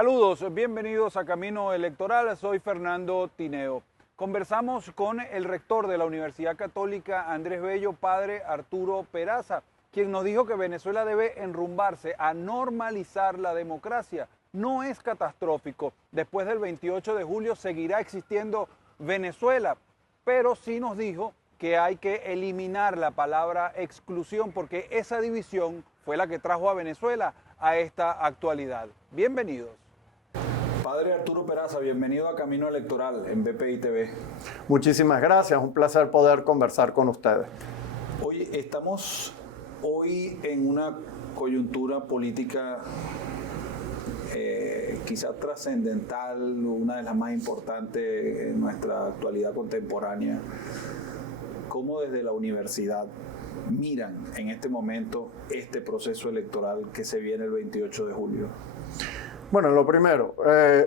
Saludos, bienvenidos a Camino Electoral, soy Fernando Tineo. Conversamos con el rector de la Universidad Católica Andrés Bello, padre Arturo Peraza, quien nos dijo que Venezuela debe enrumbarse a normalizar la democracia. No es catastrófico, después del 28 de julio seguirá existiendo Venezuela, pero sí nos dijo que hay que eliminar la palabra exclusión porque esa división fue la que trajo a Venezuela a esta actualidad. Bienvenidos. Padre Arturo Peraza, bienvenido a Camino Electoral en BPI TV. Muchísimas gracias, un placer poder conversar con ustedes. Oye, estamos hoy en una coyuntura política quizá trascendental, una de las más importantes en nuestra actualidad contemporánea. ¿Cómo desde la universidad miran en este momento este proceso electoral que se viene el 28 de julio? Bueno, lo primero,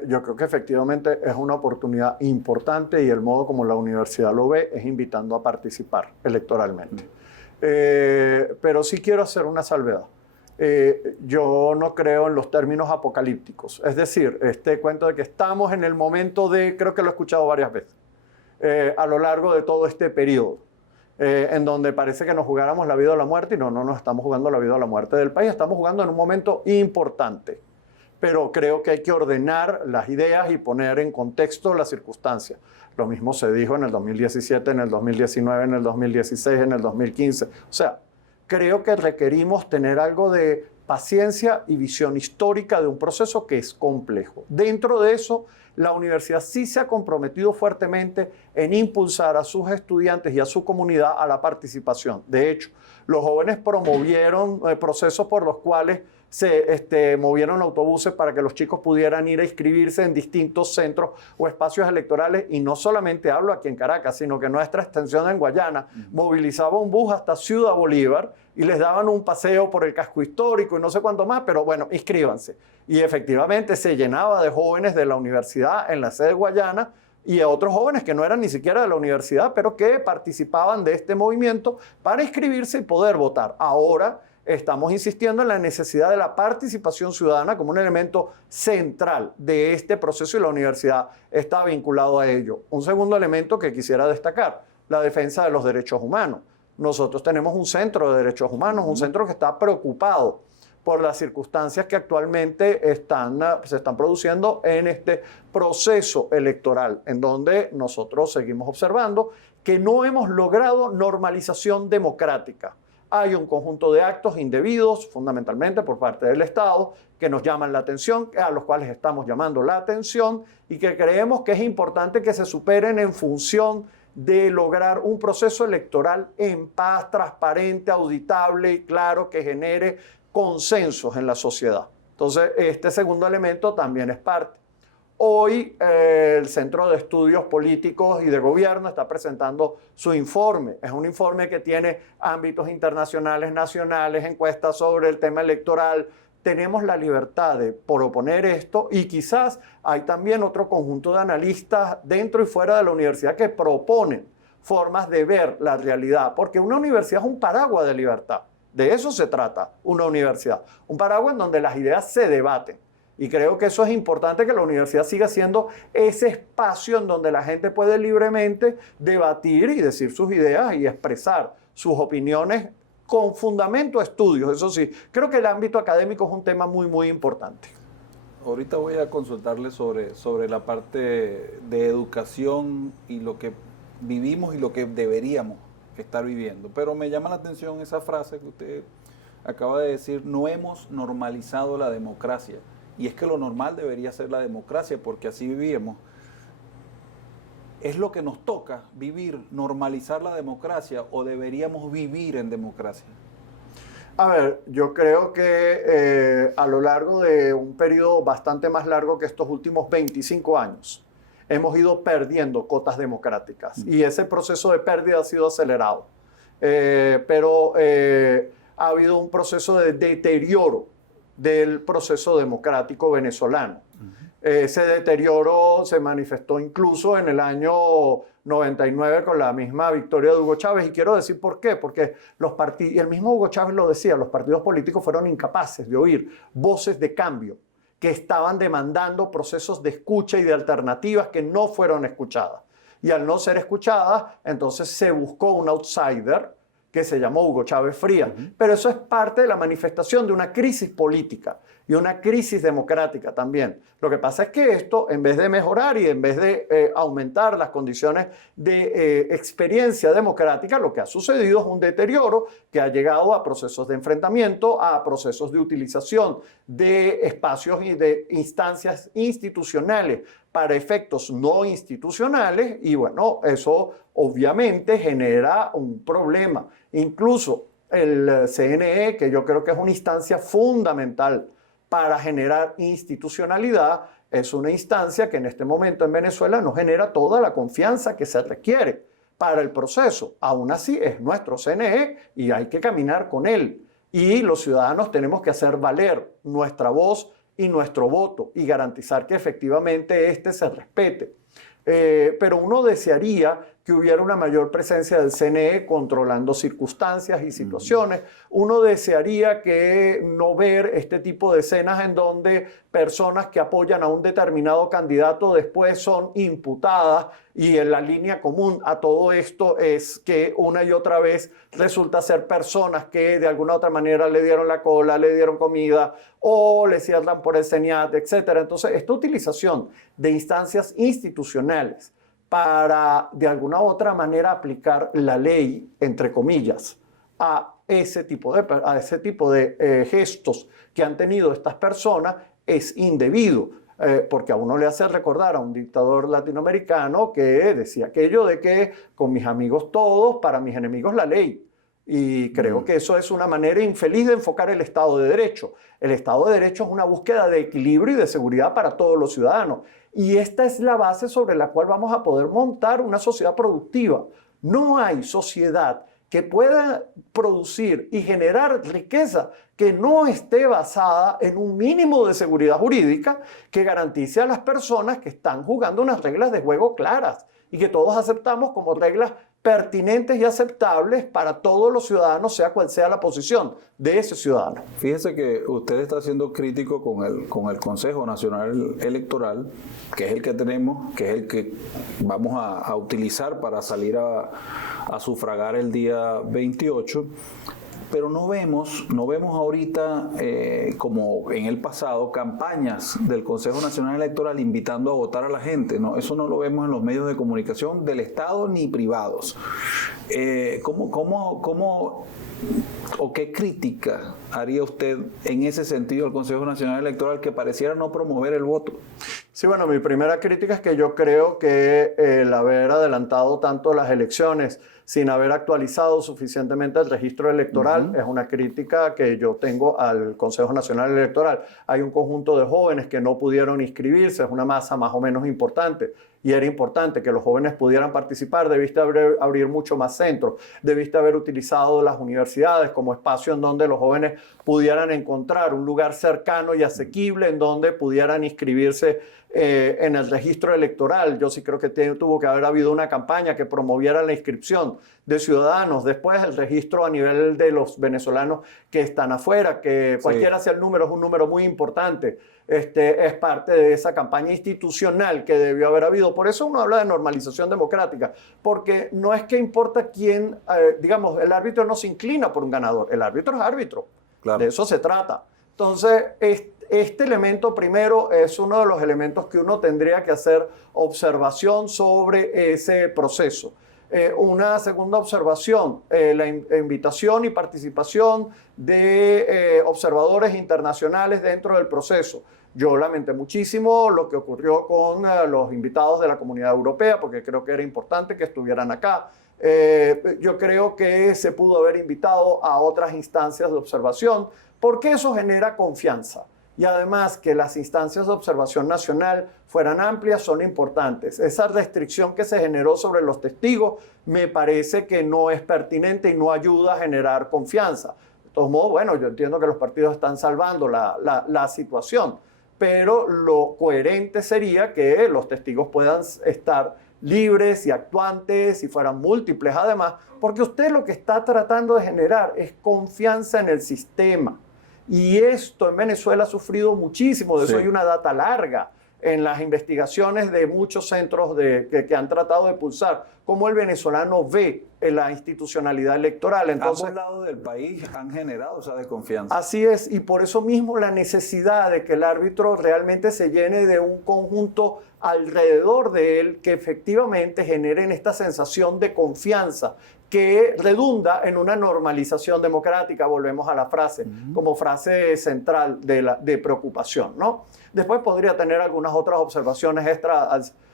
yo creo que efectivamente es una oportunidad importante y el modo como la universidad lo ve es invitando a participar electoralmente. Pero sí quiero hacer una salvedad. Yo no creo en los términos apocalípticos. Es decir, este cuento de que estamos en el momento de, creo que lo he escuchado varias veces, a lo largo de todo este periodo. En donde parece que nos jugáramos la vida o la muerte y no nos estamos jugando la vida o la muerte del país, estamos jugando en un momento importante. Pero creo que hay que ordenar las ideas y poner en contexto las circunstancias. Lo mismo se dijo en el 2017, en el 2019, en el 2016, en el 2015. O sea, creo que requerimos tener algo de paciencia y visión histórica de un proceso que es complejo. Dentro de eso, la universidad sí se ha comprometido fuertemente en impulsar a sus estudiantes y a su comunidad a la participación. De hecho, los jóvenes promovieron procesos por los cuales se movieron autobuses para que los chicos pudieran ir a inscribirse en distintos centros o espacios electorales. Y no solamente hablo aquí en Caracas, sino que nuestra extensión en Guayana movilizaba un bus hasta Ciudad Bolívar y les daban un paseo por el casco histórico y no sé cuánto más, pero bueno, inscríbanse. Y efectivamente se llenaba de jóvenes de la universidad en la sede de Guayana y a otros jóvenes que no eran ni siquiera de la universidad, pero que participaban de este movimiento para inscribirse y poder votar. Ahora estamos insistiendo en la necesidad de la participación ciudadana como un elemento central de este proceso y la universidad está vinculado a ello. Un segundo elemento que quisiera destacar, la defensa de los derechos humanos. Nosotros tenemos un centro de derechos humanos, un centro que está preocupado por las circunstancias que actualmente se están produciendo en este proceso electoral, en donde nosotros seguimos observando que no hemos logrado normalización democrática. Hay un conjunto de actos indebidos, fundamentalmente por parte del Estado, que nos llaman la atención, a los cuales estamos llamando la atención y que creemos que es importante que se superen en función de lograr un proceso electoral en paz, transparente, auditable y claro, que genere consensos en la sociedad. Entonces, este segundo elemento también es parte. Hoy el Centro de Estudios Políticos y de Gobierno está presentando su informe. Es un informe que tiene ámbitos internacionales, nacionales, encuestas sobre el tema electoral. Tenemos la libertad de proponer esto y quizás hay también otro conjunto de analistas dentro y fuera de la universidad que proponen formas de ver la realidad, porque una universidad es un paraguas de libertad. De eso se trata una universidad, un paraguas en donde las ideas se debaten. Y creo que eso es importante, que la universidad siga siendo ese espacio en donde la gente puede libremente debatir y decir sus ideas y expresar sus opiniones con fundamento a estudios. Eso sí, creo que el ámbito académico es un tema muy, muy importante. Ahorita voy a consultarle sobre la parte de educación y lo que vivimos y lo que deberíamos estar viviendo. Pero me llama la atención esa frase que usted acaba de decir, no hemos normalizado la democracia. Y es que lo normal debería ser la democracia, porque así vivíamos. ¿Es lo que nos toca vivir, normalizar la democracia, o deberíamos vivir en democracia? A ver, yo creo que a lo largo de un periodo bastante más largo que estos últimos 25 años, hemos ido perdiendo cotas democráticas y ese proceso de pérdida ha sido acelerado. Pero ha habido un proceso de deterioro del proceso democrático venezolano. Ese deterioro se manifestó incluso en el año 99 con la misma victoria de Hugo Chávez. Y quiero decir por qué. Porque el mismo Hugo Chávez lo decía, los partidos políticos fueron incapaces de oír voces de cambio que estaban demandando procesos de escucha y de alternativas que no fueron escuchadas. Y al no ser escuchadas, entonces se buscó un outsider que se llamó Hugo Chávez Frías. Pero eso es parte de la manifestación de una crisis política y una crisis democrática también. Lo que pasa es que esto, en vez de mejorar y en vez de aumentar las condiciones de experiencia democrática, lo que ha sucedido es un deterioro que ha llegado a procesos de enfrentamiento, a procesos de utilización de espacios y de instancias institucionales para efectos no institucionales, y bueno, eso obviamente genera un problema. Incluso el CNE, que yo creo que es una instancia fundamental para generar institucionalidad, es una instancia que en este momento en Venezuela no genera toda la confianza que se requiere para el proceso. Aún así es nuestro CNE y hay que caminar con él. Y los ciudadanos tenemos que hacer valer nuestra voz y nuestro voto y garantizar que efectivamente este se respete. Pero uno desearía que hubiera una mayor presencia del CNE controlando circunstancias y situaciones. Uno desearía que no ver este tipo de escenas en donde personas que apoyan a un determinado candidato después son imputadas, y en la línea común a todo esto es que una y otra vez resulta ser personas que de alguna otra manera le dieron la cola, le dieron comida o le cierran por el CENIAT, etc. Entonces, esta utilización de instancias institucionales para de alguna u otra manera aplicar la ley, entre comillas, a ese tipo de gestos que han tenido estas personas es indebido, porque a uno le hace recordar a un dictador latinoamericano que decía aquello de que con mis amigos todos, para mis enemigos la ley. Y creo que eso es una manera infeliz de enfocar el Estado de Derecho. El Estado de Derecho es una búsqueda de equilibrio y de seguridad para todos los ciudadanos. Y esta es la base sobre la cual vamos a poder montar una sociedad productiva. No hay sociedad que pueda producir y generar riqueza que no esté basada en un mínimo de seguridad jurídica que garantice a las personas que están jugando unas reglas de juego claras y que todos aceptamos como reglas pertinentes y aceptables para todos los ciudadanos, sea cual sea la posición de ese ciudadano. Fíjese que usted está siendo crítico con el Consejo Nacional Electoral, que es el que tenemos, que es el que vamos a utilizar para salir a sufragar el día 28. Pero no vemos ahorita, como en el pasado, campañas del Consejo Nacional Electoral invitando a votar a la gente, ¿no? Eso no lo vemos en los medios de comunicación del Estado ni privados. ¿Cómo o qué crítica haría usted en ese sentido al Consejo Nacional Electoral, que pareciera no promover el voto? Sí, bueno, mi primera crítica es que yo creo que el haber adelantado tanto las elecciones sin haber actualizado suficientemente el registro electoral es una crítica que yo tengo al Consejo Nacional Electoral. Hay un conjunto de jóvenes que no pudieron inscribirse, es una masa más o menos importante, y era importante que los jóvenes pudieran participar. Debiste abrir mucho más centros, debiste haber utilizado las universidades como espacio en donde los jóvenes pudieran encontrar un lugar cercano y asequible en donde pudieran inscribirse en el registro electoral. Yo sí creo que tuvo que haber habido una campaña que promoviera la inscripción de ciudadanos, después el registro a nivel de los venezolanos que están afuera, que cualquiera sea el número, es un número muy importante. Es parte de esa campaña institucional que debió haber habido. Por eso uno habla de normalización democrática, porque no es que importa quién, digamos, el árbitro no se inclina por un ganador, el árbitro es árbitro, claro. De eso se trata. Entonces, este elemento primero es uno de los elementos que uno tendría que hacer observación sobre ese proceso. Una segunda observación, la invitación y participación de observadores internacionales dentro del proceso. Yo lamenté muchísimo lo que ocurrió con los invitados de la Comunidad Europea, porque creo que era importante que estuvieran acá. Yo creo que se pudo haber invitado a otras instancias de observación, porque eso genera confianza. Y además que las instancias de observación nacional fueran amplias son importantes. Esa restricción que se generó sobre los testigos me parece que no es pertinente y no ayuda a generar confianza. De todos modos, bueno, yo entiendo que los partidos están salvando la situación, pero lo coherente sería que los testigos puedan estar libres y actuantes y fueran múltiples además, porque usted lo que está tratando de generar es confianza en el sistema. Y esto en Venezuela ha sufrido muchísimo, de eso Sí. hay una data larga en las investigaciones de muchos centros que han tratado de pulsar cómo el venezolano ve la institucionalidad electoral. Entonces, ambos lados del país han generado esa desconfianza. así es, y por eso mismo la necesidad de que el árbitro realmente se llene de un conjunto alrededor de él que efectivamente generen esta sensación de confianza que redunda en una normalización democrática, volvemos a la frase, como frase central de preocupación, ¿no? Después podría tener algunas otras observaciones extra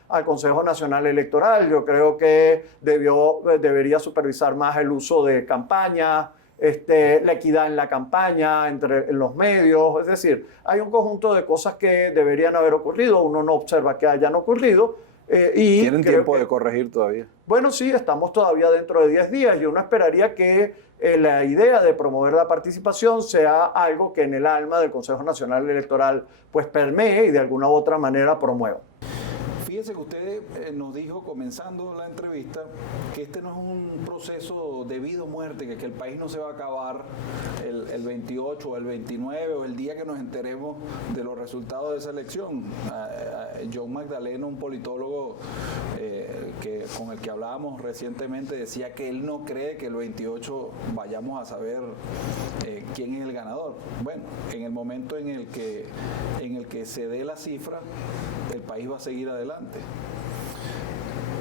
al Consejo Nacional Electoral. Yo creo que debería supervisar más el uso de campaña, la equidad en la campaña, en los medios. Es decir, hay un conjunto de cosas que deberían haber ocurrido, uno no observa que hayan ocurrido. ¿Tienen tiempo de corregir todavía? Bueno, sí, estamos todavía dentro de 10 días y uno esperaría que la idea de promover la participación sea algo que en el alma del Consejo Nacional Electoral pues permee y de alguna u otra manera promueva. Fíjese que usted nos dijo, comenzando la entrevista, que este no es un proceso de vida o muerte, que el país no se va a acabar el 28 o el 29 o el día que nos enteremos de los resultados de esa elección. John Magdaleno, un politólogo con el que hablábamos recientemente, decía que él no cree que el 28 vayamos a saber quién es el ganador. Bueno, en el momento en el que se dé la cifra, el país va a seguir adelante.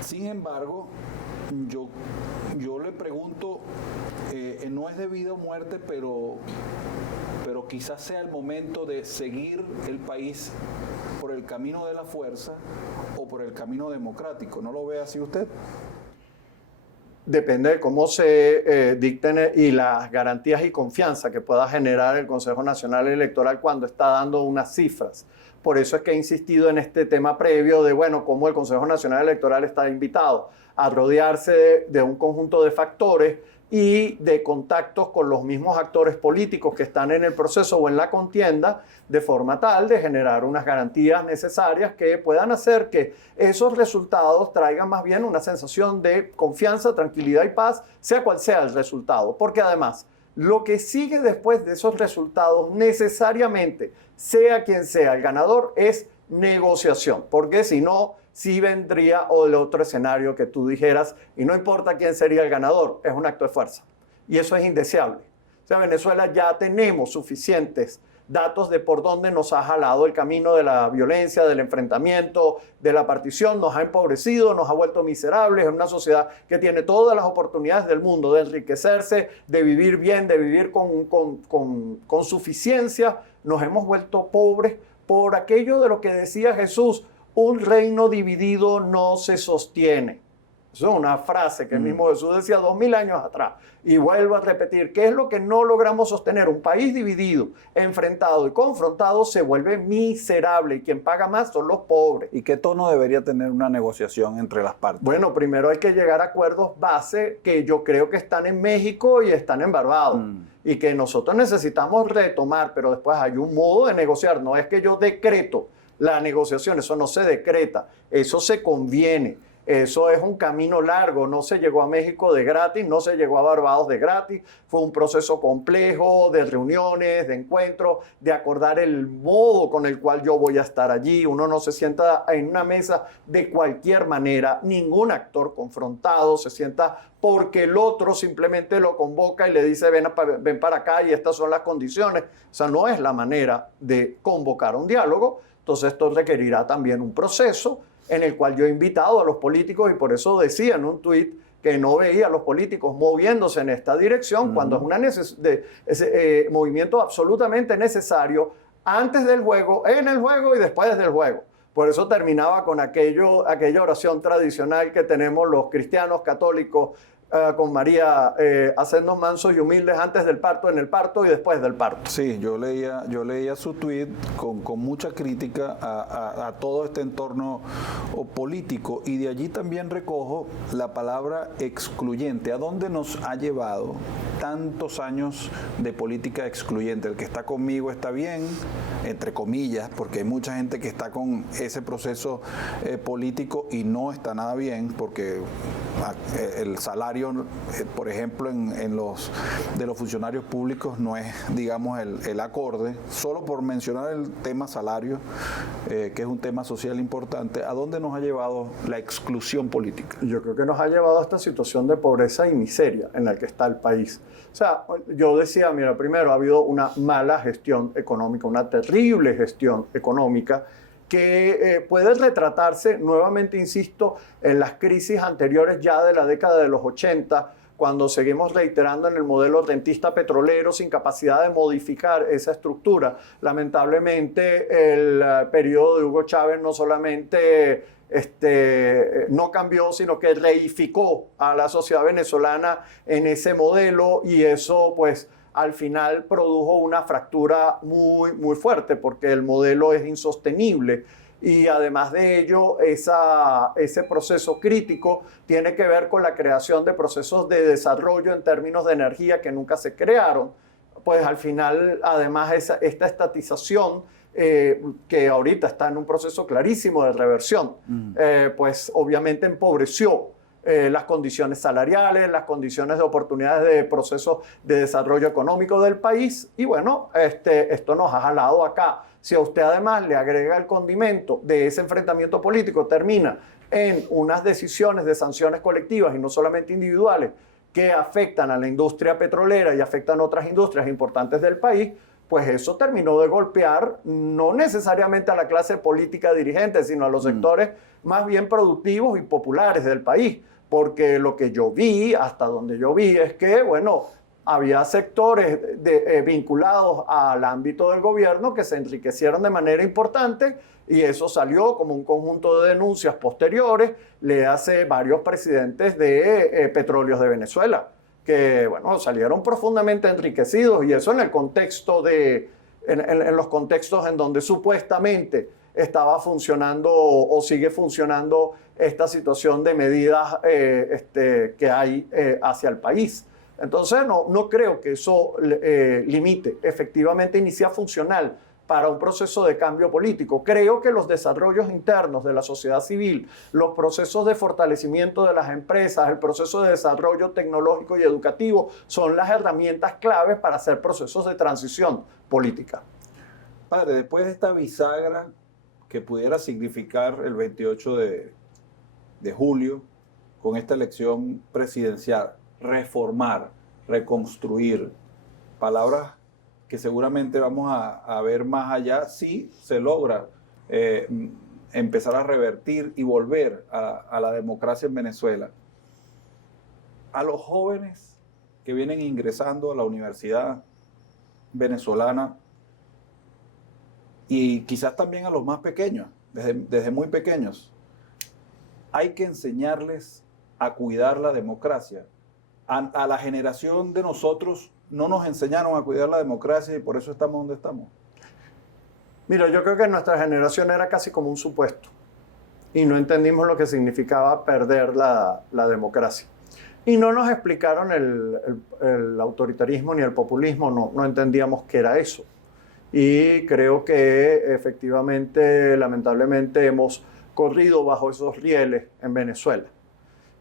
Sin embargo, yo le pregunto, no es de vida o muerte, pero quizás sea el momento de seguir el país por el camino de la fuerza o por el camino democrático. ¿No lo ve así usted? Depende de cómo se dicten y las garantías y confianza que pueda generar el Consejo Nacional Electoral cuando está dando unas cifras. Por eso es que he insistido en este tema previo de, bueno, cómo el Consejo Nacional Electoral está invitado a rodearse de un conjunto de factores y de contactos con los mismos actores políticos que están en el proceso o en la contienda, de forma tal de generar unas garantías necesarias que puedan hacer que esos resultados traigan más bien una sensación de confianza, tranquilidad y paz, sea cual sea el resultado. Porque además, lo que sigue después de esos resultados necesariamente, sea quien sea el ganador, es negociación. Porque si no, sí vendría o el otro escenario que tú dijeras, y no importa quién sería el ganador, es un acto de fuerza. Y eso es indeseable. O sea, Venezuela ya tenemos suficientes datos de por dónde nos ha jalado el camino de la violencia, del enfrentamiento, de la partición, nos ha empobrecido, nos ha vuelto miserables en una sociedad que tiene todas las oportunidades del mundo de enriquecerse, de vivir bien, de vivir con suficiencia. Nos hemos vuelto pobres por aquello de lo que decía Jesús: un reino dividido no se sostiene. Eso es una frase que el mismo Jesús decía 2000 años atrás. Y vuelvo a repetir, ¿qué es lo que no logramos sostener? Un país dividido, enfrentado y confrontado se vuelve miserable y quien paga más son los pobres. ¿Y qué tono debería tener una negociación entre las partes? Bueno, primero hay que llegar a acuerdos base que yo creo que están en México y están en Barbados. Y que nosotros necesitamos retomar, pero después hay un modo de negociar. No es que yo decreto la negociación, eso no se decreta, eso se conviene. Eso es un camino largo, no se llegó a México de gratis, no se llegó a Barbados de gratis, fue un proceso complejo de reuniones, de encuentros, de acordar el modo con el cual yo voy a estar allí. Uno no se sienta en una mesa de cualquier manera, ningún actor confrontado se sienta porque el otro simplemente lo convoca y le dice ven para acá y estas son las condiciones. O sea, no es la manera de convocar un diálogo, entonces esto requerirá también un proceso en el cual yo he invitado a los políticos, y por eso decía en un tuit que no veía a los políticos moviéndose en esta dirección, cuando es un movimiento absolutamente necesario antes del juego, en el juego y después del juego. Por eso terminaba con aquella oración tradicional que tenemos los cristianos católicos con María, hacernos mansos y humildes antes del parto, en el parto y después del parto. Sí, yo leía su tweet con mucha crítica a todo este entorno político, y de allí también recojo la palabra excluyente. ¿A dónde nos ha llevado tantos años de política excluyente? El que está conmigo está bien, entre comillas, porque hay mucha gente que está con ese proceso político y no está nada bien, porque el salario, por ejemplo, de los funcionarios públicos no es, digamos, el acorde. Solo por mencionar el tema salario, que es un tema social importante, ¿a dónde nos ha llevado la exclusión política? Yo creo que nos ha llevado a esta situación de pobreza y miseria en la que está el país. O sea, yo decía, mira, primero ha habido una mala gestión económica, una terrible gestión económica, que puede retratarse, nuevamente insisto, en las crisis anteriores ya de la década de los 80, cuando seguimos reiterando en el modelo rentista petrolero sin capacidad de modificar esa estructura. Lamentablemente, el periodo de Hugo Chávez no solamente no cambió, sino que reificó a la sociedad venezolana en ese modelo, y eso pues al final produjo una fractura muy, muy fuerte, porque el modelo es insostenible. Y además de ello, ese proceso crítico tiene que ver con la creación de procesos de desarrollo en términos de energía que nunca se crearon. Pues al final, además, esta estatización, que ahorita está en un proceso clarísimo de reversión, pues obviamente empobreció las condiciones salariales, las condiciones de oportunidades de procesos de desarrollo económico del país, y bueno, esto nos ha jalado acá. Si a usted además le agrega el condimento de ese enfrentamiento político, termina en unas decisiones de sanciones colectivas y no solamente individuales que afectan a la industria petrolera y afectan a otras industrias importantes del país, pues eso terminó de golpear no necesariamente a la clase política dirigente, sino a los sectores más bien productivos y populares del país. Porque lo que yo vi, hasta donde yo vi, es que, bueno, había sectores vinculados al ámbito del gobierno que se enriquecieron de manera importante, y eso salió como un conjunto de denuncias posteriores, le hace varios presidentes de Petróleos de Venezuela, que, bueno, salieron profundamente enriquecidos, y eso en el contexto en los contextos en donde supuestamente estaba funcionando o sigue funcionando esta situación de medidas que hay hacia el país. Entonces, no creo que eso limite efectivamente ni sea funcional para un proceso de cambio político. Creo que los desarrollos internos de la sociedad civil, los procesos de fortalecimiento de las empresas, el proceso de desarrollo tecnológico y educativo son las herramientas claves para hacer procesos de transición política. Padre, después de esta bisagra que pudiera significar el 28 de julio, con esta elección presidencial, reformar, reconstruir, palabras que seguramente vamos a ver más allá si se logra empezar a revertir y volver a la democracia en Venezuela. A los jóvenes que vienen ingresando a la universidad venezolana, y quizás también a los más pequeños, desde muy pequeños, hay que enseñarles a cuidar la democracia. A la generación de nosotros no nos enseñaron a cuidar la democracia, y por eso estamos donde estamos. Mira, yo creo que nuestra generación era casi como un supuesto, y no entendimos lo que significaba perder la democracia. Y no nos explicaron el autoritarismo ni el populismo, no entendíamos qué era eso. Y creo que efectivamente, lamentablemente, hemos corrido bajo esos rieles en Venezuela.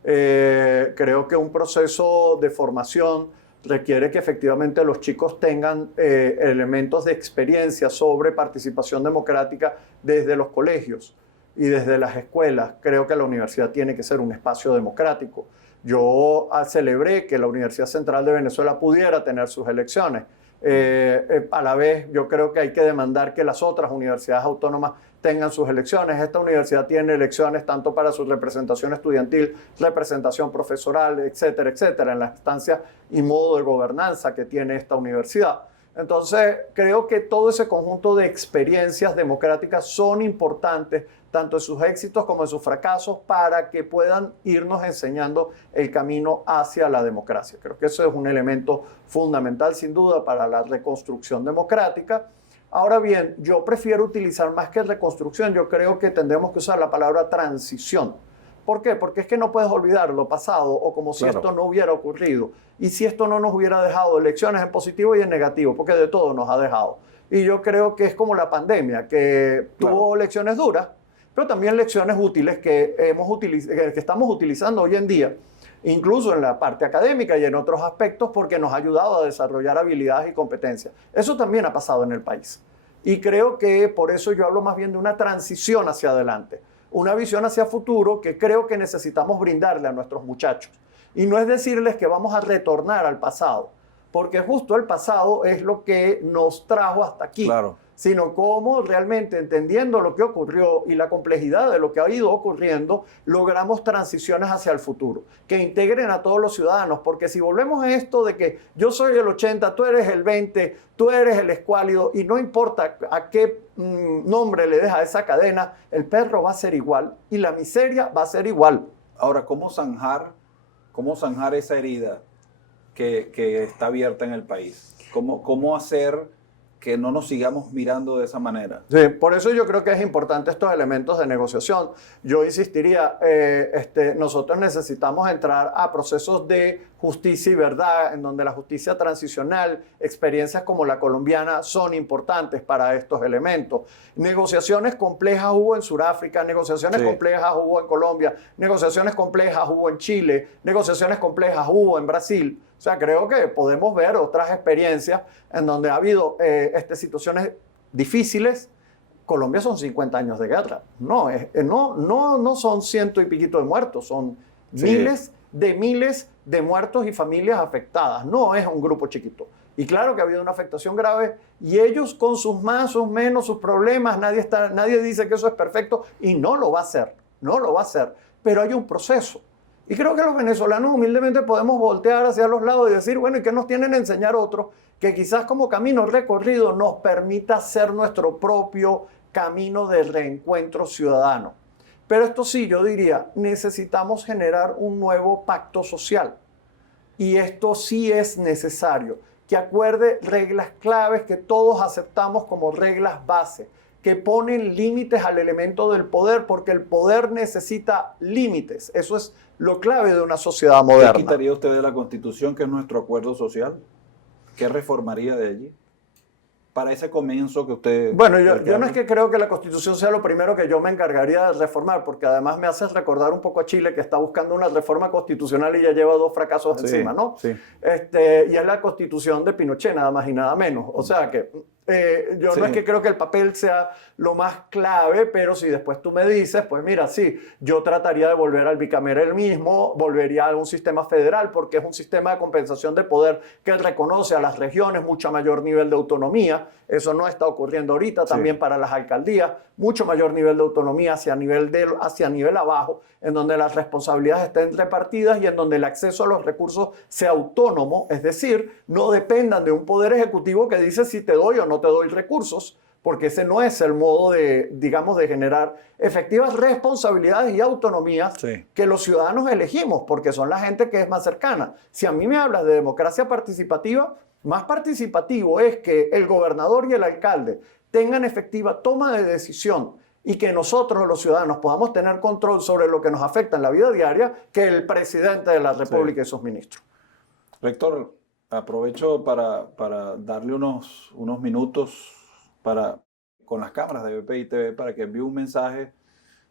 Creo que un proceso de formación requiere que efectivamente los chicos tengan elementos de experiencia sobre participación democrática desde los colegios y desde las escuelas. Creo que la universidad tiene que ser un espacio democrático. Yo celebré que la Universidad Central de Venezuela pudiera tener sus elecciones. A la vez, yo creo que hay que demandar que las otras universidades autónomas tengan sus elecciones. Esta universidad tiene elecciones tanto para su representación estudiantil, representación profesoral, etcétera, etcétera, en la instancia y modo de gobernanza que tiene esta universidad. Entonces, creo que todo ese conjunto de experiencias democráticas son importantes, tanto en sus éxitos como en sus fracasos, para que puedan irnos enseñando el camino hacia la democracia. Creo que eso es un elemento fundamental, sin duda, para la reconstrucción democrática. Ahora bien, yo prefiero utilizar más que reconstrucción, yo creo que tendremos que usar la palabra transición. ¿Por qué? Porque es que no puedes olvidar lo pasado o como si esto no hubiera ocurrido. Y si esto no nos hubiera dejado elecciones en positivo y en negativo, porque de todo nos ha dejado. Y yo creo que es como la pandemia, que tuvo elecciones duras, pero también lecciones útiles que estamos utilizando hoy en día, incluso en la parte académica y en otros aspectos, porque nos ha ayudado a desarrollar habilidades y competencias. Eso también ha pasado en el país. Y creo que por eso yo hablo más bien de una transición hacia adelante, una visión hacia futuro que creo que necesitamos brindarle a nuestros muchachos. Y no es decirles que vamos a retornar al pasado, porque justo el pasado es lo que nos trajo hasta aquí. Claro. Sino cómo realmente, entendiendo lo que ocurrió y la complejidad de lo que ha ido ocurriendo, logramos transiciones hacia el futuro, que integren a todos los ciudadanos, porque si volvemos a esto de que yo soy el 80, tú eres el 20, tú eres el escuálido, y no importa a qué nombre le deja esa cadena, el perro va a ser igual y la miseria va a ser igual. Ahora, ¿cómo zanjar esa herida que está abierta en el país? ¿Cómo hacer que no nos sigamos mirando de esa manera? Sí, por eso yo creo que es importante estos elementos de negociación. Yo insistiría, nosotros necesitamos entrar a procesos de justicia y verdad, en donde la justicia transicional, experiencias como la colombiana son importantes para estos elementos. Negociaciones complejas hubo en Sudáfrica, negociaciones complejas hubo en Colombia, negociaciones complejas hubo en Chile, negociaciones complejas hubo en Brasil. O sea, creo que podemos ver otras experiencias en donde ha habido situaciones difíciles. Colombia son 50 años de guerra. No son ciento y piquito de muertos, son miles de muertos y familias afectadas. No es un grupo chiquito. Y claro que ha habido una afectación grave y ellos con sus más, sus menos, sus problemas, nadie dice que eso es perfecto y no lo va a hacer, pero hay un proceso. Y creo que los venezolanos humildemente podemos voltear hacia los lados y decir, bueno, ¿y qué nos tienen a enseñar otros? Que quizás como camino recorrido nos permita hacer nuestro propio camino de reencuentro ciudadano. Pero esto sí, yo diría, necesitamos generar un nuevo pacto social. Y esto sí es necesario, que acuerde reglas claves que todos aceptamos como reglas base, que ponen límites al elemento del poder, porque el poder necesita límites. Eso es lo clave de una sociedad moderna. ¿Qué quitaría usted de la Constitución, que es nuestro acuerdo social? ¿Qué reformaría de allí? Para ese comienzo que usted... Bueno, yo no es que creo que la Constitución sea lo primero que yo me encargaría de reformar, porque además me hace recordar un poco a Chile, que está buscando una reforma constitucional y ya lleva 2 fracasos encima, ¿no? Sí. Y es la Constitución de Pinochet, nada más y nada menos. O sea que yo no es que creo que el papel sea lo más clave, pero si después tú me dices, pues mira, sí, yo trataría de volver al bicameralismo, volvería a un sistema federal, porque es un sistema de compensación de poder que reconoce a las regiones mucho mayor nivel de autonomía. Eso no está ocurriendo ahorita, también para las alcaldías, mucho mayor nivel de autonomía hacia nivel abajo, en donde las responsabilidades estén repartidas y en donde el acceso a los recursos sea autónomo, es decir, no dependan de un poder ejecutivo que dice si te doy o no te doy recursos, porque ese no es el modo de generar efectivas responsabilidades y autonomías que los ciudadanos elegimos, porque son la gente que es más cercana. Si a mí me hablas de democracia participativa, más participativo es que el gobernador y el alcalde tengan efectiva toma de decisión y que nosotros, los ciudadanos, podamos tener control sobre lo que nos afecta en la vida diaria, que el presidente de la República y sus ministros. Rector, aprovecho para darle unos minutos con las cámaras de BPI TV para que envíe un mensaje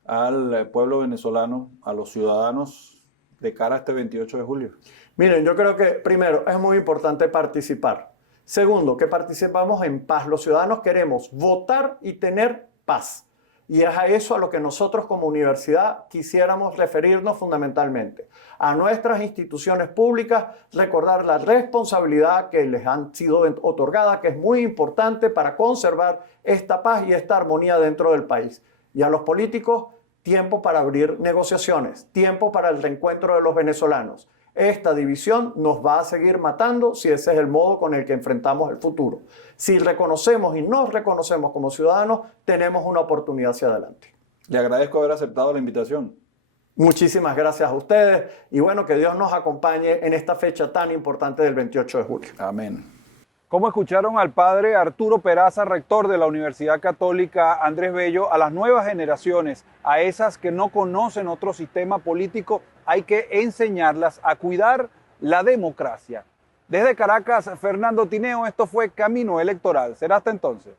al pueblo venezolano, a los ciudadanos de cara a este 28 de julio. Miren, yo creo que primero es muy importante participar. Segundo, que participamos en paz. Los ciudadanos queremos votar y tener paz. Y es a eso a lo que nosotros como universidad quisiéramos referirnos fundamentalmente. A nuestras instituciones públicas, recordar la responsabilidad que les han sido otorgada, que es muy importante para conservar esta paz y esta armonía dentro del país. Y a los políticos, tiempo para abrir negociaciones, tiempo para el reencuentro de los venezolanos. Esta división nos va a seguir matando si ese es el modo con el que enfrentamos el futuro. Si reconocemos y nos reconocemos como ciudadanos, tenemos una oportunidad hacia adelante. Le agradezco haber aceptado la invitación. Muchísimas gracias a ustedes y bueno, que Dios nos acompañe en esta fecha tan importante del 28 de julio. Amén. Como escucharon al padre Arturo Peraza, rector de la Universidad Católica Andrés Bello, a las nuevas generaciones, a esas que no conocen otro sistema político, hay que enseñarlas a cuidar la democracia. Desde Caracas, Fernando Tineo, esto fue Camino Electoral. Será hasta entonces.